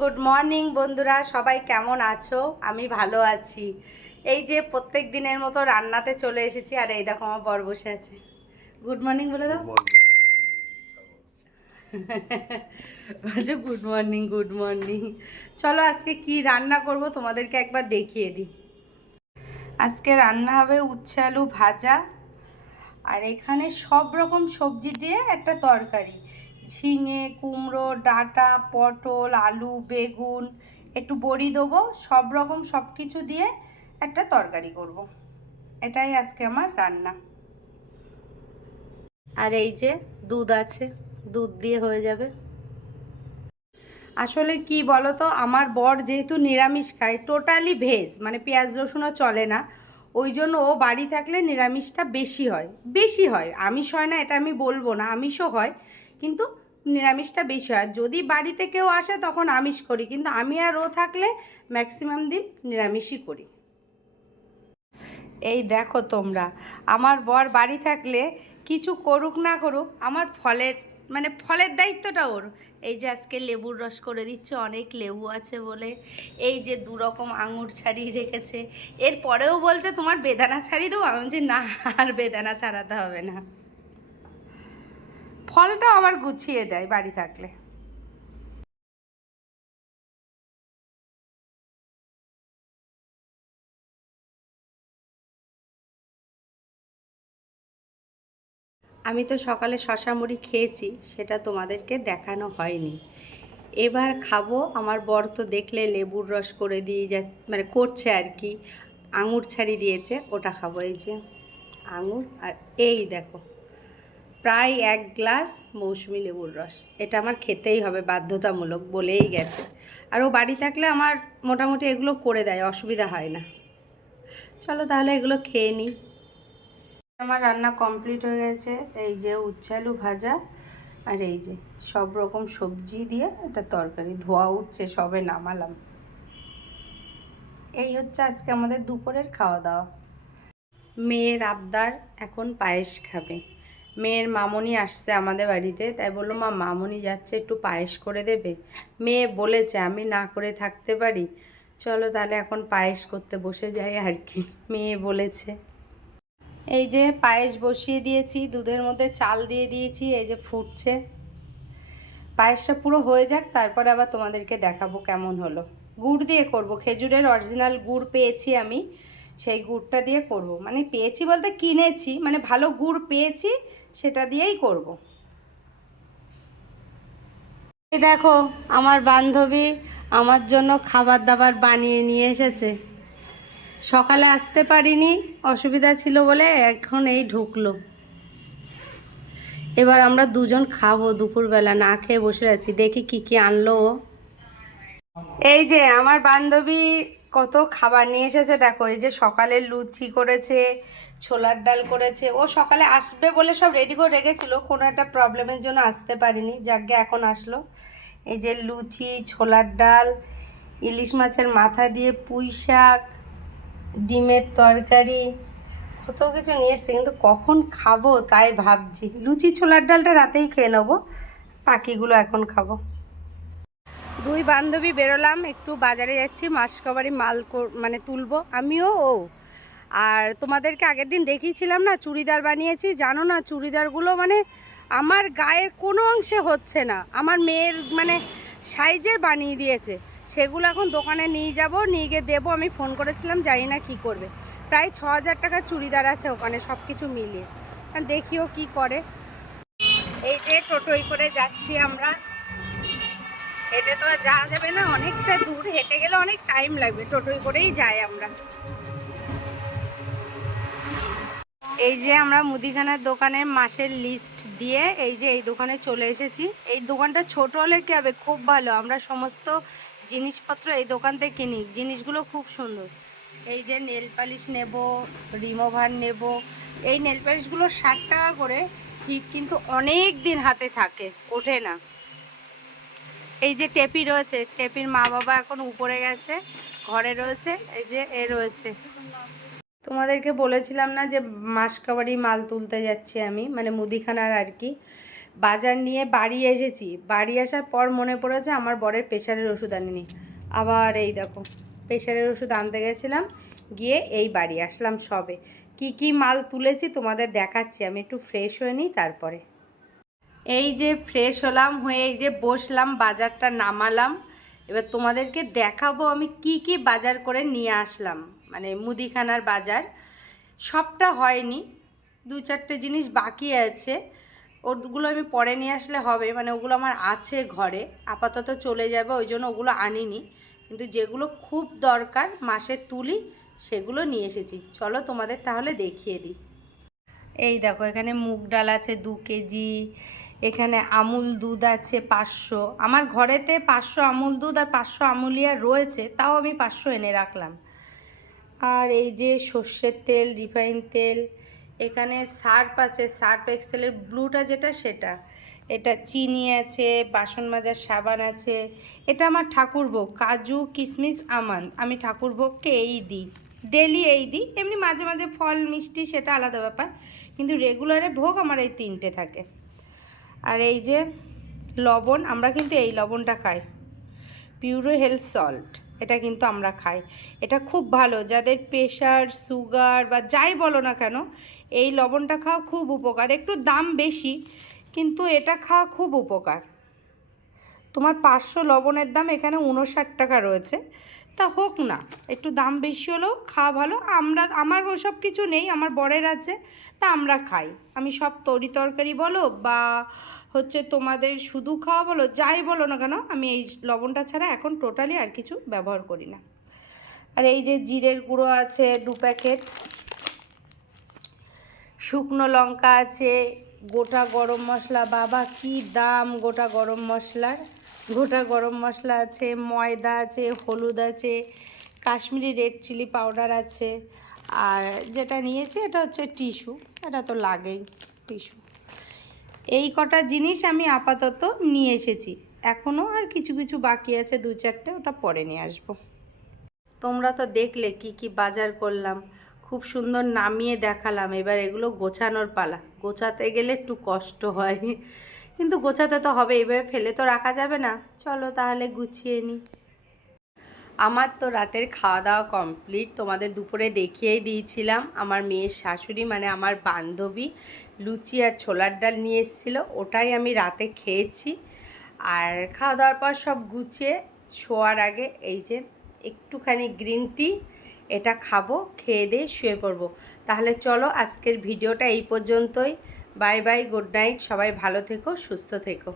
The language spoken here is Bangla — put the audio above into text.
গুড মর্নিং বন্ধুরা। সবাই কেমন আছো? আমি ভালো আছি। এই যে প্রত্যেক দিনের মতো রান্নাতে চলে এসেছি আর এই দেখো আমার বর বসে আছে। গুড মর্নিং বলে দাও। বলছে গুড মর্নিং গুড মর্নিং চলো আজকে কি রান্না করব তোমাদেরকে একবার দেখিয়ে দিই। আজকে রান্না হবে উচ্ছে আলু ভাজা। আর এখানে সব রকম সবজি দিয়ে একটা তরকারি। ঝিঙে, কুমড়ো, ডাঁটা, পটল, আলু, বেগুন, একটু বড়ি দেবো, সব রকম সব কিছু দিয়ে একটা তরকারি করব। এটাই আজকে আমার রান্না। আর এই যে দুধ আছে, দুধ দিয়ে হয়ে যাবে। আসলে কি বলো তো আমার বর যেহেতু নিরামিষ খায়, টোটালি ভেজ মানে পেঁয়াজ রসুনও চলে না, ওই জন্য ও বাড়ি থাকলে নিরামিষটা বেশি হয় বেশি হয়। আমিষ হয় না, এটা আমি বলব না, আমিষও হয়, কিন্তু নিরামিষটা বেশি হয়। যদি বাড়িতে কেউ আসে তখন আমিষ করি, কিন্তু আমি আর ও থাকলে ম্যাক্সিমাম দিন নিরামিষই করি। এই দেখো তোমরা, আমার বর বাড়ি থাকলে কিছু করুক না করুক, আমার ফলের মানে ফলের দায়িত্বটা ওর। এই যে আজকে লেবুর রস করে দিচ্ছে, অনেক লেবু আছে বলে। এই যে দু রকম আঙুর ছাড়িয়ে রেখেছে। এরপরেও বলছে, তোমার বেদানা ছাড়িয়ে দেবো? আমি বলছি, না, আর বেদানা ছাড়াতে হবে না। ফলটা আমার গুছিয়ে দেয় বাড়ি থাকলে। আমি তো সকালে শশা মুড়ি খেয়েছি, সেটা তোমাদেরকে দেখানো হয়নি। এবার খাব, আমার বর তো দেখলে লেবুর রস করে দিয়ে যা মানে করছে আর কি, আঙুর ছাড়ি দিয়েছে, ওটা খাব এই যে। আঙুর আর এই দেখো। প্রায় এক গ্লাস মৌসুমি লেবুর রস। এটা আমার খেতেই হবে, বাধ্যতামূলক বলেই গেছে। আর ও বাড়ি থাকলে আমার মোটামুটি এগুলো করে দেয়, অসুবিধা হয় না। চলো তাহলে এগুলো খেয়ে নিই আমার রান্না কমপ্লিট হয়ে গেছে। এই যে উচ্ছে আলু ভাজা আর এই যে সব রকম সবজি দিয়ে একটা তরকারি। ধোয়া উঠছে, সবে নামালাম। এই হচ্ছে আজকে আমাদের দুপুরের খাওয়া দাওয়া। মেয়ের আবদার এখন পায়েস খাবে। মেয়ের মামনি আসছে আমাদের বাড়িতে, তাই বলল, মা, মামনি যাচ্ছে, একটু পায়েস করে দেবে। মেয়ে বলেছে, আমি না করে থাকতে পারি। চলো তাহলে এখন পায়েস করতে বসে যাই আর কি। মেয়ে বলেছে। এই যে পায়েস বসিয়ে দিয়েছি, দুধের মধ্যে চাল দিয়ে দিয়েছি, এই যে ফুটছে। পায়েসটা পুরো হয়ে যাক, তারপরে আবার তোমাদেরকে দেখাবো কেমন হলো। গুড় দিয়ে করব, খেজুরের অরিজিনাল গুড় পেয়েছি আমি। সেই গুড়টা দিয়ে করব। মানে পেয়েছি বলতে কিনেছি মানে ভালো গুড় পেয়েছি, সেটা দিয়েই করব। দেখো, আমার বান্ধবী আমার জন্য খাবার দাবার বানিয়ে নিয়ে এসেছে। সকালে আসতে পারিনি, অসুবিধা ছিল বলে এখন এই ঢুকলো। এবার আমরা দুজন খাব, দুপুরবেলা না খেয়ে বসে আছি। দেখি কি কি আনলো। এই যে, আমার বান্ধবী কত খাবার নিয়ে এসেছে দেখো, এই যে সকালে লুচি করেছে, ছোলার ডাল করেছে, ও সকালে আসবে বলে সব রেডি করে রেখেছিল, কোনো একটা প্রবলেমের জন্য আসতে পারিনি যাকে এখন আসলো। এই যে লুচি, ছোলার ডাল, ইলিশ মাছের মাথা দিয়ে পুঁই শাক, ডিমের তরকারি, কত কিছু নিয়ে এসছে, কিন্তু কখন খাব তাই ভাবছি। লুচি, ছোলার ডালটা রাতেই খেয়ে নেব পাখিগুলো এখন খাব। দুই বান্ধবী বেরোলাম, একটু বাজারে যাচ্ছি মাসকাবারি মাল মানে তুলবো। আমিও ও। আর তোমাদেরকে আগের দিন দেখিয়েছিলাম না, চুড়িদার বানিয়েছি। জানো না, চুড়িদারগুলো মানে আমার গায়ের কোনো অংশে হচ্ছে না। আমার মেয়ের মানে সাইজের বানিয়ে দিয়েছে। সেগুলো এখন দোকানে নিয়ে যাব, নিয়ে গিয়ে দেবো। আমি ফোন করেছিলাম, জানি না কি করবে। প্রায় ছ হাজার টাকার চুড়িদার আছে ওখানে সব কিছু মিলিয়ে দেখিও কি করে। এই যে টোটোই করে যাচ্ছি আমরা। হেঁটে তো আর যাওয়া যাবে না, অনেকটা দূর, হেঁটে গেলে অনেক টাইম লাগবে টোটোই করেই যাই আমরা। এই যে আমরা মুদিখানার দোকানে মাসের লিস্ট দিয়ে এই যে এই দোকানে চলে এসেছি। এই দোকানটা ছোট হলে কী হবে? খুব ভালো, আমরা সমস্ত জিনিসপত্র এই দোকান থেকে কিনি জিনিসগুলো খুব সুন্দর। এই যে নেল পালিশ নেব রিমোভার নেব। এই নেল পালিশগুলো ষাট টাকা করে, ঠিক কিন্তু অনেক দিন হাতে থাকে, ওঠে না। এই যে টেপি রয়েছে, টেপির মা বাবা এখন উপরে গেছে, ঘরে রয়েছে, এই যে এ রয়েছে। তোমাদেরকে বলেছিলাম না যে মাসকাবারি মাল তুলতে যাচ্ছি আমি মানে মুদিখানার আর কি। বাজার নিয়ে বাড়ি এসেছি, বাড়ি আসার পর মনে পড়েছে আমার বরের প্রেশারের ওষুধ আনিনি। আবার এই দেখো, প্রেশারের ওষুধ আনতে গেছিলাম, গিয়ে এই বাড়ি আসলাম সবে। কি কি মাল তুলেছি তোমাদের দেখাচ্ছি, আমি একটু ফ্রেশ হয়ে নিই তারপরে। এই যে ফ্রেশ হলাম, হয়ে এই যে বসলাম, বাজারটা নামালাম। এবার তোমাদেরকে দেখাবো আমি কি কি বাজার করে নিয়ে আসলাম। মানে মুদিখানার বাজার। সবটা হয়নি, দু চারটে জিনিস বাকি আছে। ওগুলো আমি পরে নিয়ে আসলে হবে মানে ওগুলো আমার আছে ঘরে, আপাতত চলে যাবে, ওই জন্য ওগুলো আনিনি। কিন্তু যেগুলো খুব দরকার, মাসে তুলি, সেগুলো নিয়ে এসেছি। চলো তোমাদের তাহলে দেখিয়ে দিই। এই দেখো, এখানে মুগ ডাল আছে দু কেজি এখানে আমুল দুধ আছে পাঁচশো। আমার ঘরেতে পাঁচশো আমুল দুধ আর পাঁচশো আমুলিয়া রয়েছে, তাও আমি পাঁচশো এনে রাখলাম। আর এই যে সর্ষের তেল, রিফাইন তেল, এখানে সার্ফ আছে সার্প এক্সেলের ব্লুটা যেটা সেটা। এটা চিনি আছে, বাসন মাজার সাবান আছে। এটা আমার ঠাকুরভোগ কাজু কিশমিশ আমান আমি ঠাকুরভোগকে এই দিই। ডেলি এই দিই, এমনি মাঝে মাঝে ফল, মিষ্টি, সেটা আলাদা ব্যাপার। কিন্তু রেগুলারে ভোগ আমার এই তিনটে থাকে। আর এই যে লবণ, আমরা কিন্তু এই লবণটা খাই। পিউরো হেলথ সল্ট এটা কিন্তু আমরা খাই। এটা খুব ভালো, যাদের প্রেশার সুগার বা যাই বলো না কেন, এই লবণটা খাওয়া খুব উপকার। একটু দাম বেশি, কিন্তু এটা খাওয়া খুব উপকার। তোমার পাঁচশো লবণের দাম এখানে উনষাট টাকা রয়েছে। তা হোক না, একটু দাম বেশি হলেও খাওয়া ভালো। আমরা, আমার ওসব কিছু নেই, আমার বরের আছে, তা আমরা খাই। আমি সব তরি তরকারি বলো বা হচ্ছে তোমাদের শুধু খাওয়া বলো, যাই বলো না কেন, আমি এই লবণটা ছাড়া এখন টোটালি আর কিছু ব্যবহার করি না। আর এই যে জিরের গুঁড়ো আছে দু প্যাকেট, শুকনো লঙ্কা আছে, গোটা গরম মশলা, বাবা কি দাম গোটা গরম মশলার। গোটা গরম মশলা আছে, ময়দা আছে, হলুদ আছে, কাশ্মীরি রেড চিলি পাউডার আছে। আর যেটা নিয়েছি এটা হচ্ছে টিস্যু, এটা তো লাগেই টিস্যু। এই কটা জিনিস আমি আপাতত নিয়ে এসেছি। এখনও আর কিছু কিছু বাকি আছে, দু চারটে, ওটা পরে নিয়ে আসব। তোমরা তো দেখলে কি কি বাজার করলাম। খুব সুন্দর নামিয়ে দেখালাম, এবার এগুলো গোছানোর পালা। গোছাতে গেলে একটু কষ্ট হয়। কিন্তু গোছাতে তো হবে, এভাবে ফেলে তো রাখা যাবে না। চলো তাহলে গুছিয়ে নিই আমার তো রাতের খাওয়া দাওয়া কমপ্লিট তোমাদের দুপুরে দেখিয়েই দিয়েছিলাম। আমার মেয়ের শাশুড়ি মানে আমার বান্ধবী লুচি আর ছোলার ডাল নিয়ে এসেছিল, ওটাই আমি রাতে খেয়েছি। আর খাওয়া দাওয়ার পর সব গুছিয়ে শোয়ার আগে এই যে একটুখানি গ্রিন টি এটা খাব, খেয়ে দিয়ে শুয়ে পড়ব। তাহলে চলো আজকের ভিডিওটা এই পর্যন্তই। বাই বাই গুড নাইট সবাই ভালো থেকো সুস্থ থেকো।